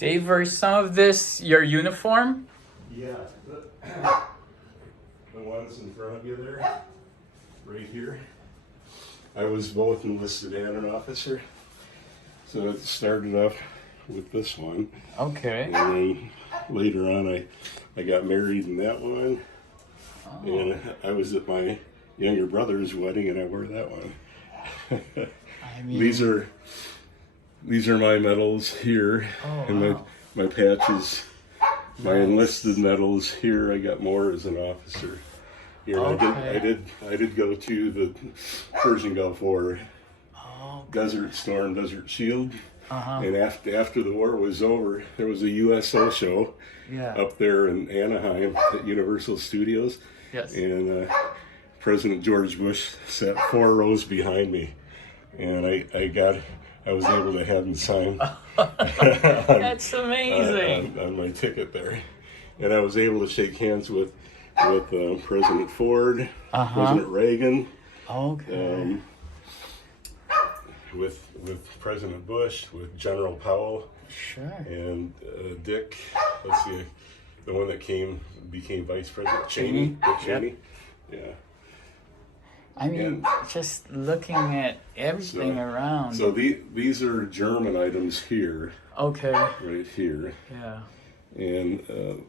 Dave, are some of this your uniform? Yeah, the ones in front of you there, right here. I was both enlisted and an officer. So it started off with this one. Okay. And then later on I got married in that one. Oh. And I was at my younger brother's wedding and I wore that one. I mean... These are my medals here. Oh, and wow. my patches. My Nice. enlisted medals here. I got more as an officer. Here, Okay. I did go to the Persian Gulf War, Okay. Desert Storm, Desert Shield, Uh-huh. and after the war was over, there was a USO show Yeah. up there in Anaheim at Universal Studios, Yes. and President George Bush sat 4 rows behind me, and I was able to have him sign That's amazing. on my ticket there, and I was able to shake hands with President Ford, President Reagan, Okay. with President Bush, with General Powell, Sure. and Dick. Let's see, the one that became Vice President, Cheney. Dick Cheney. Yeah. I mean, just looking at everything around. So these are German items here. Okay. Right here. Yeah. And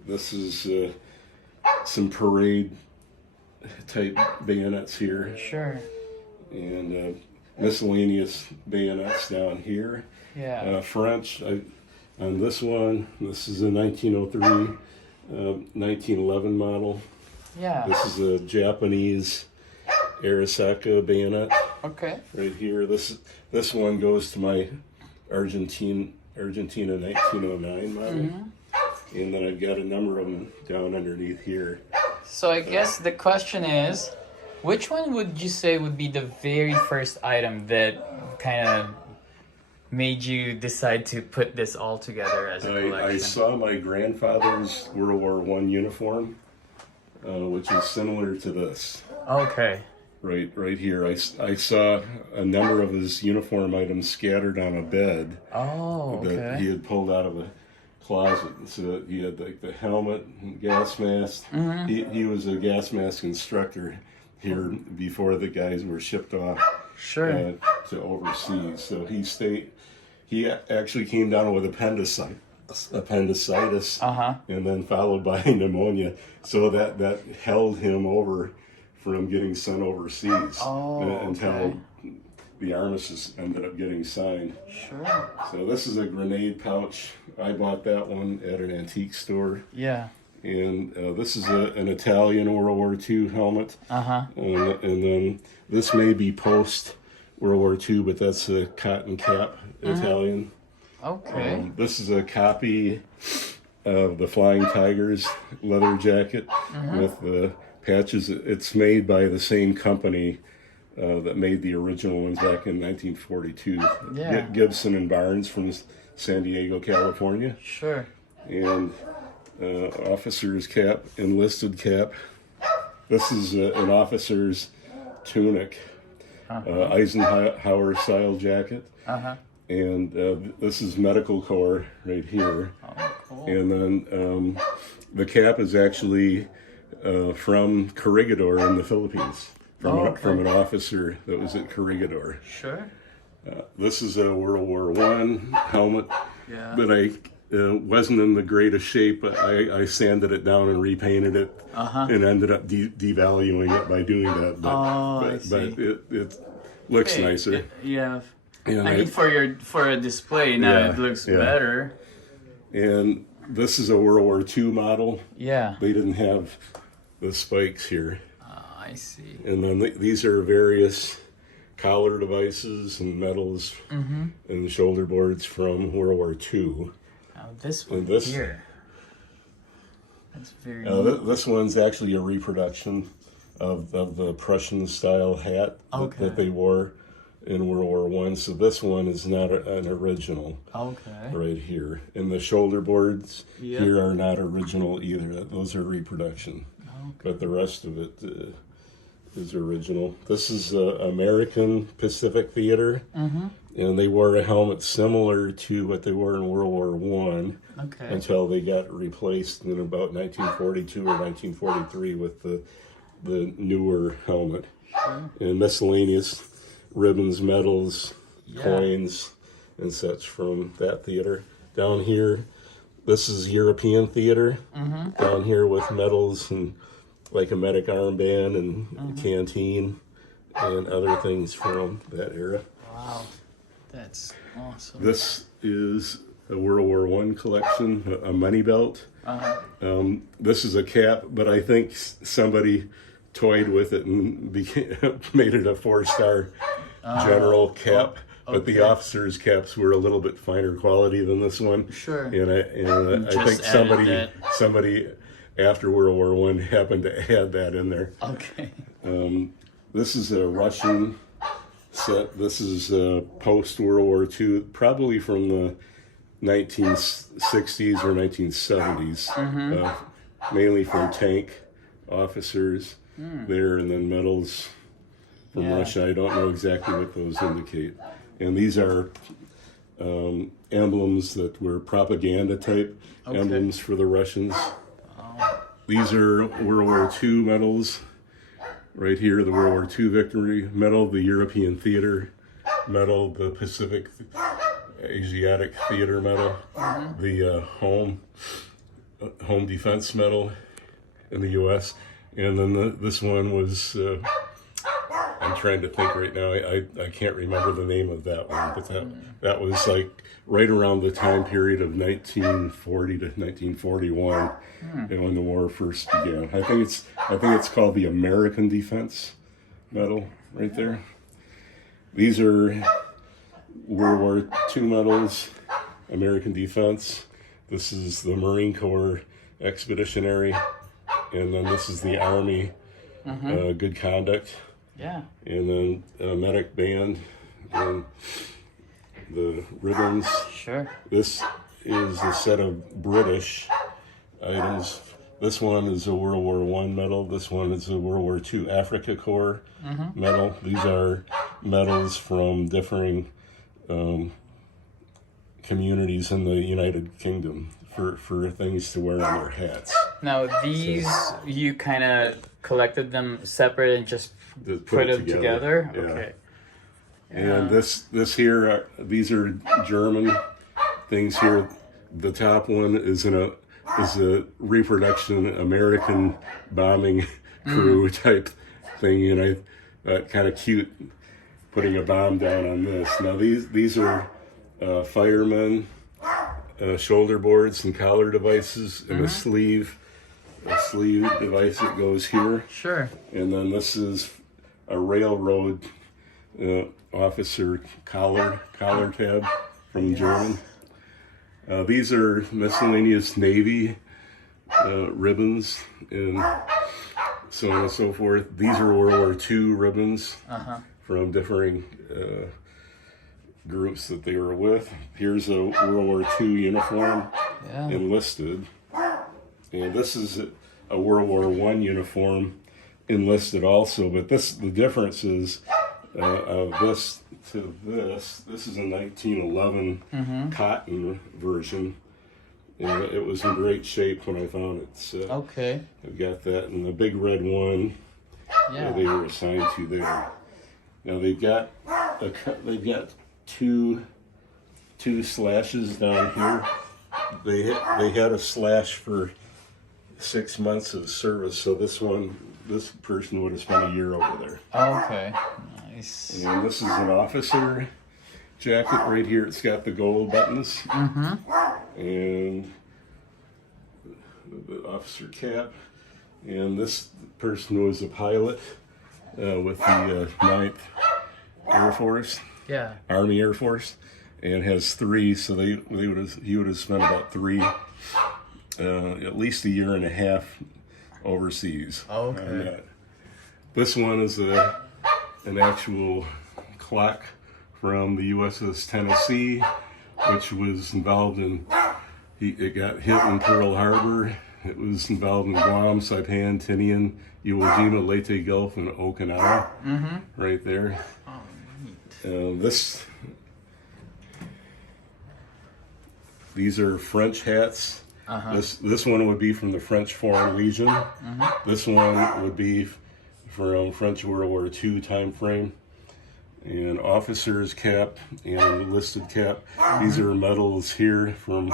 this is some parade type bayonets here. Sure. And miscellaneous bayonets down here. Yeah. French on this one. This is a 1903, 1911 model. Yeah. This is a Japanese Arisaka bayonet. Okay. Right here. This one goes to my Argentina 1909 model. Mm-hmm. And then I've got a number of them down underneath here. So I guess the question is, which one would you say would be the very first item that kind of made you decide to put this all together as a collection? I saw my grandfather's World War I uniform, which is similar to this. Okay. Right here. I saw a number of his uniform items scattered on a bed that he had pulled out of a closet. So he had like the helmet, and gas mask. Mm-hmm. He was a gas mask instructor here before the guys were shipped off to overseas. So he actually came down with appendicitis, and then followed by pneumonia. So that held him over from getting sent overseas until the armistice ended up getting signed. Sure. So this is a grenade pouch. I bought that one at an antique store. Yeah. And this is an Italian World War II helmet. And then this may be post World War II, but that's a cotton cap Italian. Okay. This is a copy of the Flying Tigers leather jacket with the patches. It's made by the same company that made the original ones back in 1942. Yeah. Gibson and Barnes from San Diego, California. Sure. And officer's cap, enlisted cap. This is an officer's tunic, Eisenhower style jacket. And this is medical corps right here. Oh, cool. And then the cap is actually from Corregidor in the Philippines, from an officer that was at Corregidor. Sure. This is a World War I helmet, but I wasn't in the greatest shape. I sanded it down and repainted it, and ended up devaluing it by doing that. But it looks nicer. And I mean, for a display now, it looks better. And this is a World War II model. Yeah. They didn't have the spikes here. I see. And then these are various collar devices and medals and shoulder boards from World War II. Now this one here. That's very neat. This one's actually a reproduction of the Prussian style hat that they wore in World War I. So this one is not an original. Right here. And the shoulder boards here are not original either. Those are reproduction. But the rest of it is original. This is American Pacific Theater. and they wore a helmet similar to what they wore in World War One. Okay. Until they got replaced in about 1942 or 1943 with the newer helmet. Sure. And miscellaneous ribbons, medals, coins, and such from that theater. Down here, this is European theater. Down here with medals and like a medic armband and canteen and other things from that era. Wow, that's awesome. This is a World War One collection, a money belt. This is a cap, but I think somebody toyed with it and made it a 4-star general cap. But the officers' caps were a little bit finer quality than this one. Sure. And I think somebody after World War One happened to add that in there. Okay. This is a Russian set. This is post World War II, probably from the 1960s or 1970s. Mainly from tank officers there, and then medals from Russia. I don't know exactly what those indicate. And these are emblems that were propaganda type emblems for the Russians. These are World War II medals. Right here, the World War II Victory Medal, the European Theater Medal, the Pacific Asiatic Theater Medal, the Home Defense Medal in the U.S. And then this one was, I'm trying to think right now, I can't remember the name of that one, but that was like right around the time period of 1940 to 1941, and when the war first began. I think it's called the American Defense Medal right there. These are World War II medals, American Defense. This is the Marine Corps Expeditionary, and then this is the Army Good Conduct. Yeah. And then a medic band and the ribbons. Sure. This is a set of British items. This one is a World War One medal. This one is a World War II Africa Corps medal. These are medals from differing communities in the United Kingdom for things to wear on their hats. Now these, you kind of collected them separate and just put them together? Yeah. Okay. And this here, these are German things here. The top one is a reproduction American bombing crew type thing, and kind of cute putting a bomb down on this. Now these are firemen, shoulder boards and collar devices, and a sleeve device that goes here. Sure. And then this is a railroad officer collar tab from German. These are miscellaneous Navy ribbons and so on and so forth. These are World War II ribbons from differing groups that they were with. Here's a World War II uniform, enlisted. And this is a World War I uniform, enlisted also. But the difference is of this to this. This is a 1911 cotton version, and it was in great shape when I found it. So okay. I've got that, and the big red one they were assigned to there. Now they've got two slashes down here. They had a slash for 6 months of service, so this person would have spent a year over there. Okay, nice. And this is an officer jacket right here. It's got the gold buttons. And the officer cap. And this person was a pilot with the 9th Air Force. Yeah. Army Air Force. And has 3, so he would have spent about 3, at least a year and a half overseas. Okay. This one is an actual clock from the USS Tennessee, which was involved in, it got hit in Pearl Harbor. It was involved in Guam, Saipan, Tinian, Iwo Jima, Leyte Gulf, and Okinawa, right there. Oh, neat. These are French hats. This one would be from the French Foreign Legion. This one would be from French World War II time frame. And officer's cap and enlisted cap. These are medals here from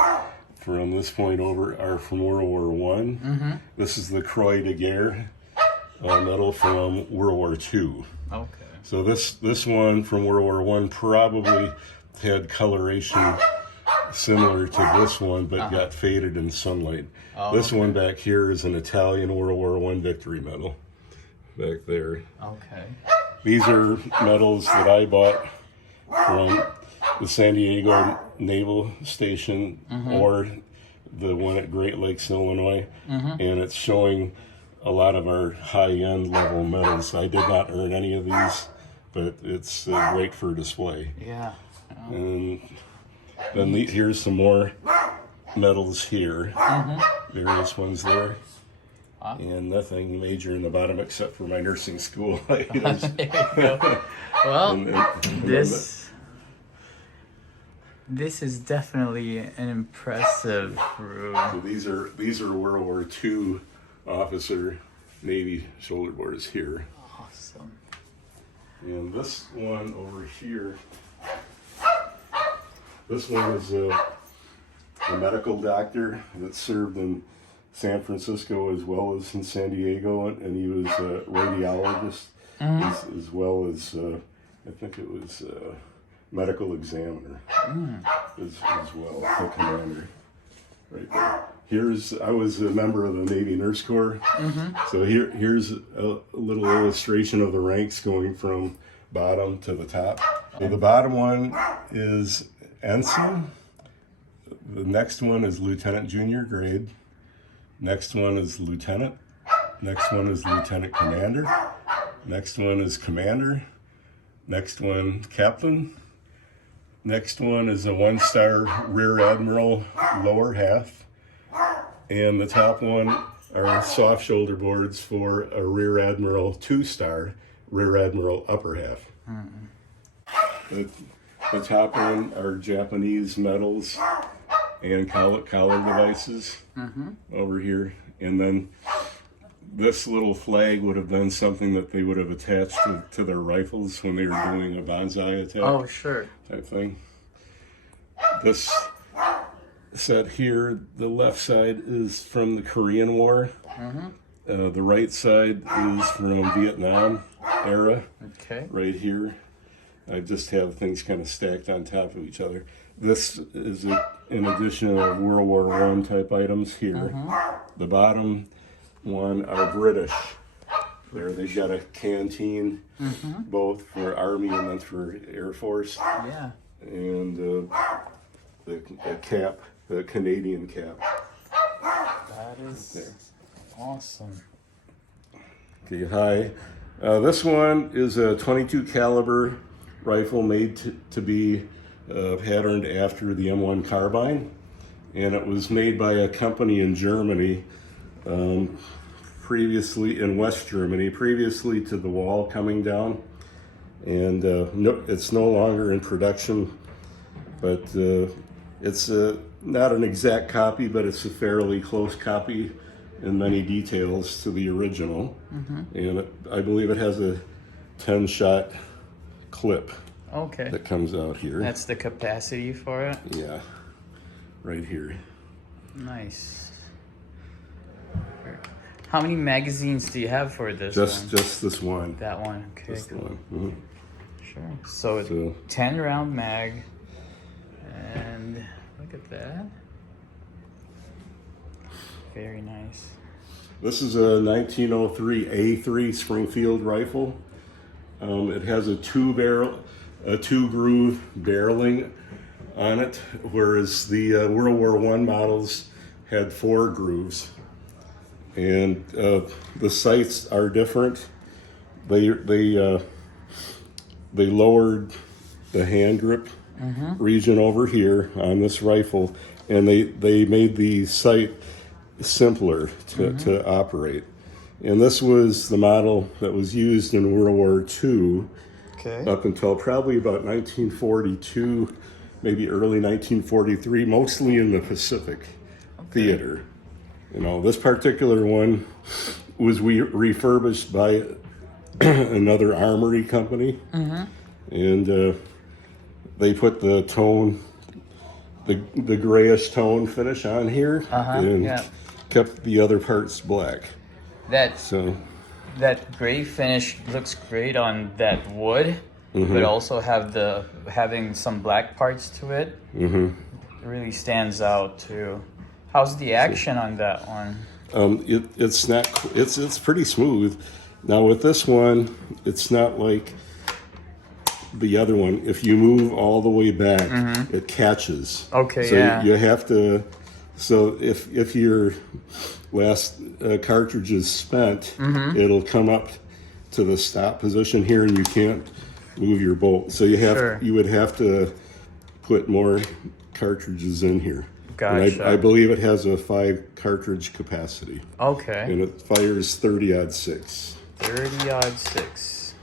this point over are from World War One. This is the Croix de Guerre medal from World War II. Okay. So this one from World War One probably had coloration similar to this one, but got faded in sunlight. This one back here is an Italian World War One victory medal. Back there. Okay. These are medals that I bought from the San Diego Naval Station or the one at Great Lakes, Illinois, and it's showing a lot of our high-end level medals. I did not earn any of these, but it's great for display. Yeah. And then here's some more medals here, various ones there. And nothing major in the bottom except for my nursing school items. There you go. Well, this is definitely an impressive room. So these are World War II officer Navy shoulder boards here. Awesome. And this one over here, this one is a medical doctor that served in San Francisco as well as in San Diego, and he was a radiologist as well as I think it was medical examiner as well, the commander right there. I was a member of the Navy Nurse Corps, so here's a little illustration of the ranks going from bottom to the top. So the bottom one is ensign, the next one is lieutenant junior grade, next one is lieutenant, next one is lieutenant commander, next one is commander, next one captain, next one is a 1-star rear admiral lower half, and the top one are soft shoulder boards for a rear admiral 2-star rear admiral upper half. The top one are Japanese medals and collar devices over here, and then this little flag would have been something that they would have attached to their rifles when they were doing a bonsai attack. Oh, sure. Type thing. This set here, the left side is from the Korean War. The right side is from Vietnam era. Okay. Right here. I just have things kind of stacked on top of each other. This is an addition of World War I type items here. The bottom one are British. There they've got a canteen, both for Army and then for Air Force. Yeah. And the cap, the Canadian cap. That is awesome. Okay, hi. This one is a .22 caliber rifle made to be patterned after the M1 carbine, and it was made by a company in Germany, previously in West Germany, previously to the wall coming down, and it's no longer in production, but it's not an exact copy, but it's a fairly close copy in many details to the original, and I believe it has a 10-shot clip. Okay. That comes out here. That's the capacity for it? Yeah, right here. Nice. How many magazines do you have for this one? Just this one. That one, okay. Just cool. one. Sure. So 10 round mag, and look at that. Very nice. This is a 1903 A3 Springfield rifle. It has a two-groove barreling on it, whereas the World War I models had 4 grooves. And the sights are different. They lowered the hand grip region over here on this rifle, and they made the sight simpler to operate. And this was the model that was used in World War II up until probably about 1942 maybe early 1943, mostly in the Pacific Theater. You know, this particular one was refurbished by another armory company, and they put the tone, the grayish tone finish on here, and kept the other parts black. That gray finish looks great on that wood, but also having some black parts to it. It really stands out too. How's the action on that one? It's pretty smooth. Now with this one, it's not like the other one. If you move all the way back, it catches. Okay, so you have to. So if your last cartridge is spent, it'll come up to the stop position here, and you can't move your bolt. So you would have to put more cartridges in here. Gotcha. And I believe it has a 5 cartridge capacity. Okay. And it fires 30-06. 30-06.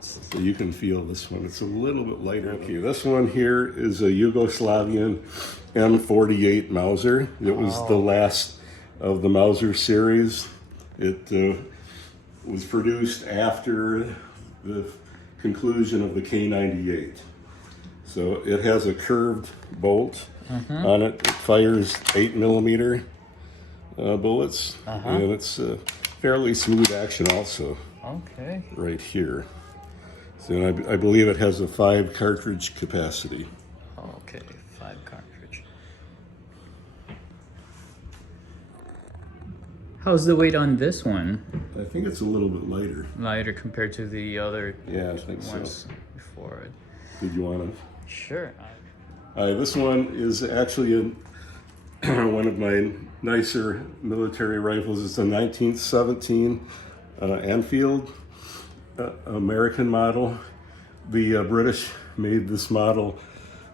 So you can feel this one. It's a little bit lighter. Okay, this one here is a Yugoslavian M48 Mauser. It was the last of the Mauser series. It was produced after the conclusion of the K98. So it has a curved bolt on it. It fires 8mm bullets, and it's fairly smooth action also. Okay. Right here. So I believe it has a 5 cartridge capacity. Okay, 5 cartridge. How's the weight on this one? I think it's a little bit lighter. Lighter compared to the other I think ones so. before it. Did you want to? Sure. This one is actually one of my nicer military rifles. It's a 1917 Enfield American model. The British made this model,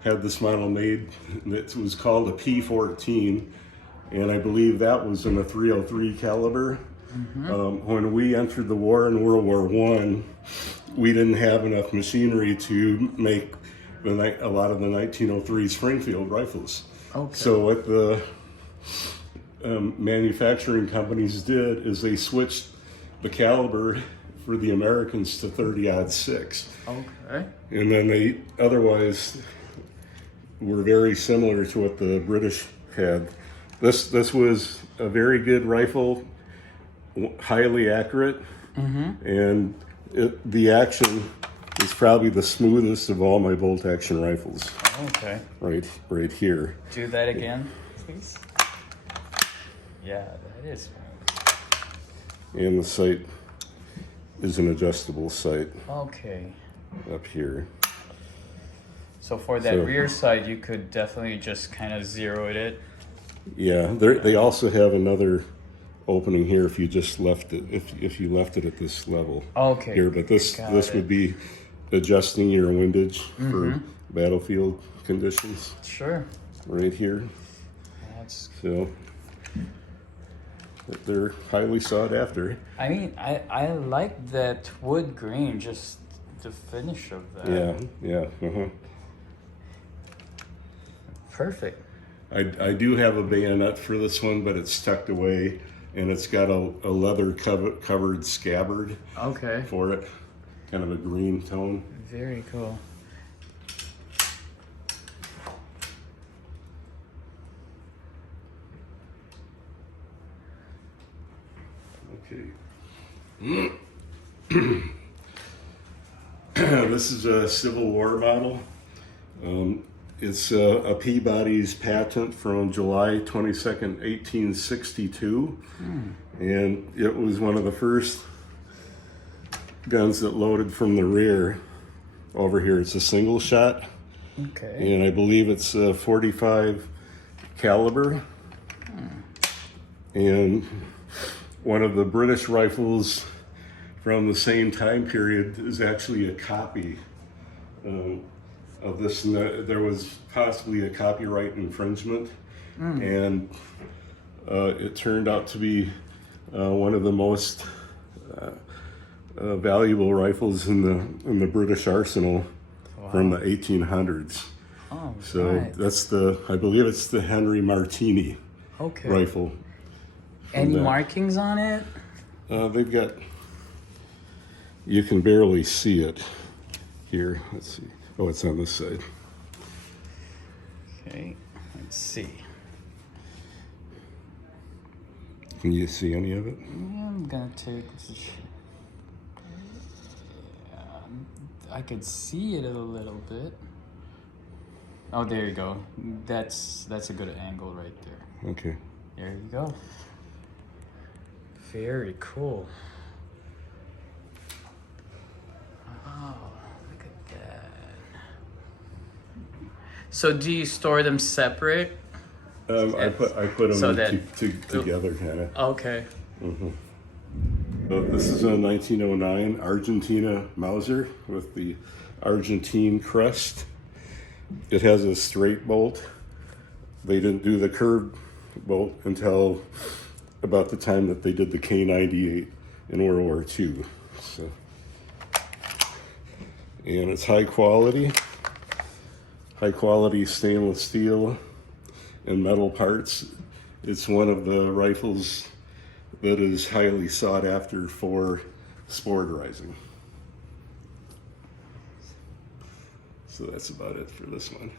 had this model made. It was called a P14, and I believe that was in a .303 caliber. When we entered the war in World War I, we didn't have enough machinery to make a lot of the 1903 Springfield rifles. Okay. So what the manufacturing companies did is they switched the caliber for the Americans to 30-06. Okay. And then they otherwise were very similar to what the British had. This was a very good rifle, highly accurate, and the action is probably the smoothest of all my bolt action rifles. Okay. Right here. Do that again, please. Yeah, that is smooth. And the sight is an adjustable sight. Okay. Up here. So for that rear sight, you could definitely just kind of zero it. Yeah, they also have another opening here if you just left it, if you left it at this level. Okay. Here, but this would be adjusting your windage for battlefield conditions. Sure. Right here. So they're highly sought after. I mean, I like that wood grain, just the finish of that. Yeah. Perfect. I do have a bayonet for this one, but it's tucked away, and it's got a leather covered scabbard. Okay. For it, kind of a green tone. Very cool. Okay. This is a Civil War model. It's a Peabody's patent from July 22nd, 1862. And it was one of the first guns that loaded from the rear. Over here, it's a single shot. Okay. And I believe it's a 45 caliber. And one of the British rifles from the same time period is actually a copy of this. And there was possibly a copyright infringement, and it turned out to be one of the most valuable rifles in the British arsenal. from the 1800s. Oh, so right. that's I believe it's the Henry Martini rifle. Any markings on it? They've got, you can barely see it here. Let's see. Oh, it's on this side. Okay, let's see. Can you see any of it? Yeah, I'm gonna take. I could see it a little bit. Oh, there you go. That's a good angle right there. Okay. There you go. Very cool. Oh, look at that. So do you store them separate? I put them So that- together, kind of. Okay. So this is a 1909 Argentina Mauser with the Argentine crest. It has a straight bolt. They didn't do the curved bolt until about the time that they did the K98 in World War II. So, and it's high quality stainless steel and metal parts. It's one of the rifles that is highly sought after for sportizing. So that's about it for this one.